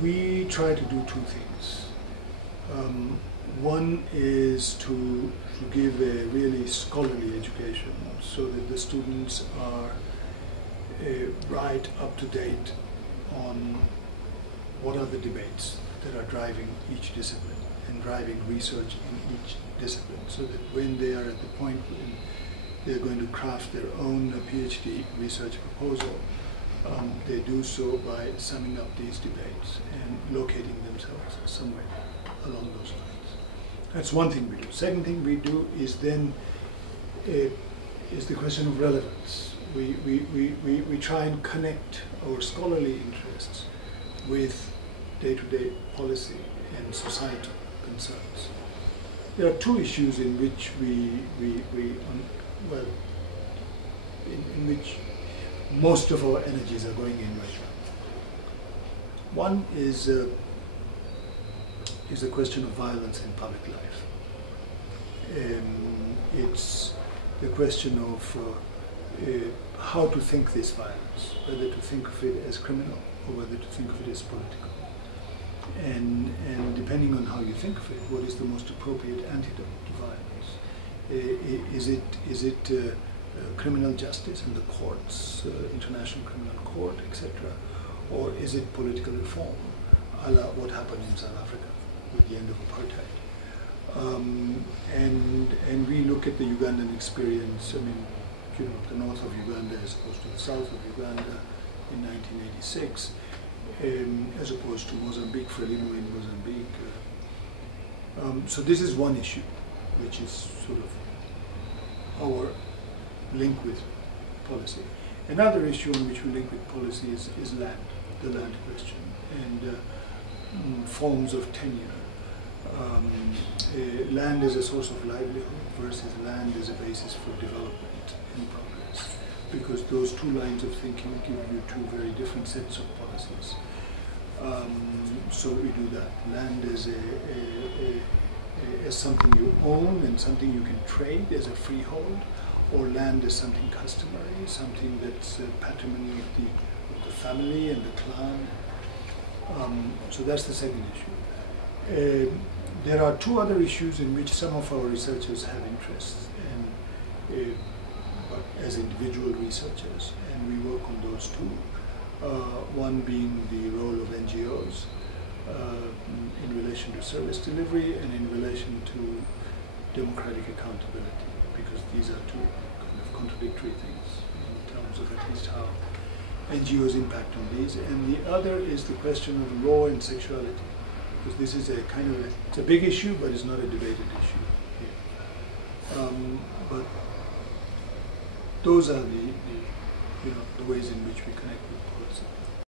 We try to do two things. One is to give a really scholarly education so that the students are right up to date on what are the debates that are driving each discipline and driving research in each discipline, so that when they are at the point when they're going to craft their own PhD research proposal, they do so by summing up these debates and locating themselves somewhere along those lines. That's one thing we do. Second thing we do is then is the question of relevance. We try and connect our scholarly interests with day-to-day policy and societal concerns. There are two issues in which in which most of our energies are going in right now. One is the question of violence in public life. It's the question of how to think this violence, whether to think of it as criminal or whether to think of it as political. And depending on how you think of it, what is the most appropriate antidote to violence? Is it criminal justice in the courts, International Criminal Court, etc., or is it political reform, a la what happened in South Africa with the end of apartheid? And we look at the Ugandan experience. I mean, you know, the north of Uganda as opposed to the south of Uganda in 1986, as opposed to Mozambique, Frelimo in Mozambique. So this is one issue, which is sort of our link with policy. Another issue on which we link with policy is land, the land question, and forms of tenure. Land as a source of livelihood versus land as a basis for development and progress, because those two lines of thinking give you two very different sets of policies. So we do that. Land as something you own and something you can trade as a freehold, or land as something customary, something that's patrimony of the family and the clan. So that's the second issue. There are two other issues in which some of our researchers have interests, and as individual researchers, and we work on those two. One being the role of NGOs in relation to service delivery and in relation to democratic accountability, because these are two kind of contradictory things in terms of at least how NGOs impact on these. And the other is the question of law and sexuality, because this is a kind of it's a big issue, but it's not a debated issue here. But those are the ways in which we connect with policy.